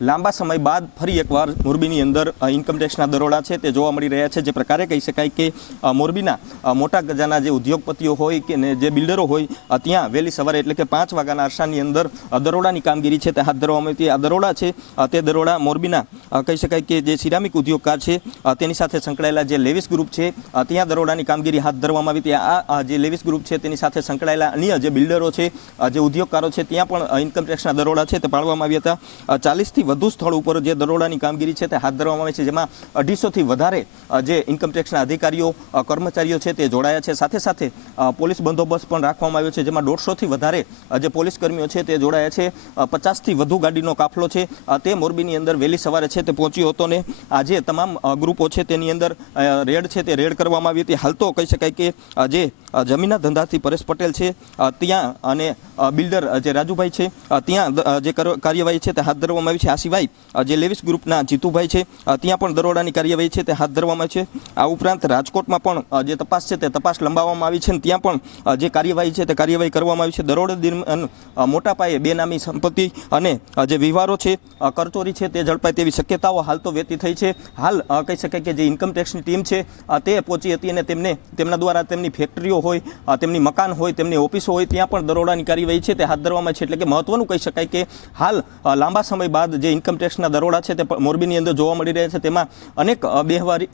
લાંબા સમય બાદ ફરી એકવાર મોરબીની અંદર ઇન્કમટેક્સના દરોડા છે તે જોવા મળી રહ્યા છે. જે પ્રકારે કહી શકાય કે મોરબીના મોટા ગજાના જે ઉદ્યોગપતિઓ હોય કે જે બિલ્ડરો હોય ત્યાં વહેલી સવારે એટલે કે પાંચ વાગ્યાના અરસાની અંદર દરોડાની કામગીરી છે તે હાથ ધરવામાં આવી આ દરોડા છે તે દરોડા મોરબીના કહી શકાય કે જે સિરામિક ઉદ્યોગકાર છે તેની સાથે સંકળાયેલા જે લેવિસ ગ્રુપ છે ત્યાં દરોડાની કામગીરી હાથ ધરવામાં આવી હતી. આ જે લેવિસ ગ્રુપ છે તેની સાથે સંકળાયેલા અન્ય જે બિલ્ડરો છે જે ઉદ્યોગકારો છે, ત્યાં પણ ઇન્કમટેક્સના દરોડા છે તે પાડવામાં આવ્યા હતા. ચાલીસથી વધુ સ્થળ ઉપર જે દરોડાની કામગીરી છે તે હાથ ધરવામાં આવી છે, જેમાં અઢીસોથી વધારે જે ઇન્કમટેક્સના અધિકારીઓ કર્મચારીઓ છે તે જોડાયા છે. સાથે સાથે પોલીસ બંદોબસ્ત પણ રાખવામાં આવ્યો છે, જેમાં દોઢસોથી વધારે જે પોલીસ કર્મીઓ છે તે જોડાયા છે. પચાસથી વધુ ગાડીનો કાફલો છે. તે મોરબીની અંદર વહેલી સવારે છે તે પહોંચ્યો હતો ને આ જે તમામ ગ્રુપો છે તેની અંદર રેડ છે તે રેડ કરવામાં આવી હતી. હાલ તો કહી શકાય કે જે જમીનના ધંધાથી પરેશ પટેલ છે ત્યાં અને બિલ્ડર જે રાજુભાઈ છે ત્યાં જે કાર્યવાહી છે તે હાથ ધરવામાં આવી છે. આ સિવાય જે લેવિસ ગ્રુપના જીતુભાઈ છે ત્યાં પણ દરોડાની કાર્યવાહી છે, તે હાથ ધરવામાં છે. આ ઉપરાંત રાજકોટમાં પણ જે તપાસ છે, તે તપાસ લંબાવવામાં આવી છે અને ત્યાં પણ જે કાર્યવાહી છે, તે કાર્યવાહી કરવામાં આવી છે. દરોડા દરમિયાન મોટા પાયે બેનામી સંપત્તિ અને જે વ્યવહારો છે કરચોરી છે, તે ઝડપાય તેવી શક્યતાઓ હાલ તો વ્યતી થઈ છે. હાલ કહી શકાય કે જે ઇન્કમટેક્સની ટીમ છે તે પહોંચી હતી અને તેમને, તેમના દ્વારા તેમની ફેક્ટરીઓ હોય તેમની મકાન હોય, તેમની ઓફિસો હોય, ત્યાં પણ દરોડાની કાર્યવાહી છે, તે હાથ ધરવામાં છે. એટલે કે મહત્વનું કહી શકાય કે હાલ લાંબા સમય બાદ જે ઇન્કમ ટેક્સના દરોડા છે તે મોરબીની અંદર જોવા મળી રહ્યા છે. તેમાં અનેક બેહવારી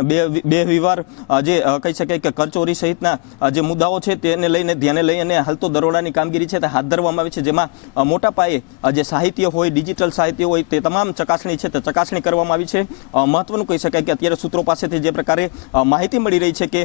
બે વ્યવહાર જે કહી શકાય કે કરચોરી સહિતના જે મુદ્દાઓ છે તેને લઈને, ધ્યાને લઈ અને હાલ તો દરોડાની કામગીરી છે તે હાથ ધરવામાં આવી છે. જેમાં મોટા પાયે જે સાહિત્ય હોય ડિજિટલ સાહિત્ય હોય, તે તમામ ચકાસણી છે તે ચકાસણી કરવામાં આવી છે. મહત્વનું કહી શકાય કે અત્યારે સૂત્રો પાસેથી જે પ્રકારે માહિતી મળી રહી છે કે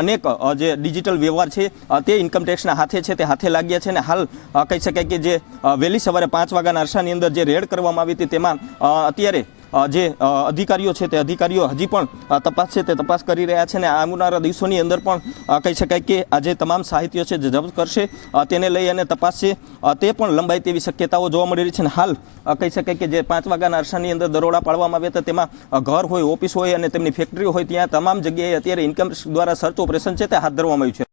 અનેક જે ડિજિટલ વ્યવહાર છે તે ઇન્કમટેક્સના હાથે છે તે હાથે લાગ્યા છે અને હાલ કહી શકાય કે જે વહેલી સવારે પાંચ વાગ્યાના અરસાની અંદર જે રેડ કરવામાં આવી હતી તેમાં અ, અત્યારે જે અધિકારીઓ છે તે અધિકારીઓ હજી પણ તપાસ છે તે તપાસ કરી રહ્યા છે અને આવનારા દિવસોની અંદર પણ કહી શકાય કે આ જે તમામ સાહિત્યો છે જે જપ્ત કરશે તેને લઈ અને તપાસ છે તે પણ લંબાઈ તેવી શક્યતાઓ જોવા મળી રહી છે અને હાલ કહી શકાય કે જે પાંચ વાગ્યાના અરસાની અંદર દરોડા પાડવામાં આવ્યા હતા તેમાં ઘર હોય ઓફિસ હોય અને તેમની ફેક્ટરી હોય ત્યાં તમામ જગ્યાએ અત્યારે ઇન્કમ દ્વારા સર્ચ ઓપરેશન છે તે હાથ ધરવામાં આવ્યું છે.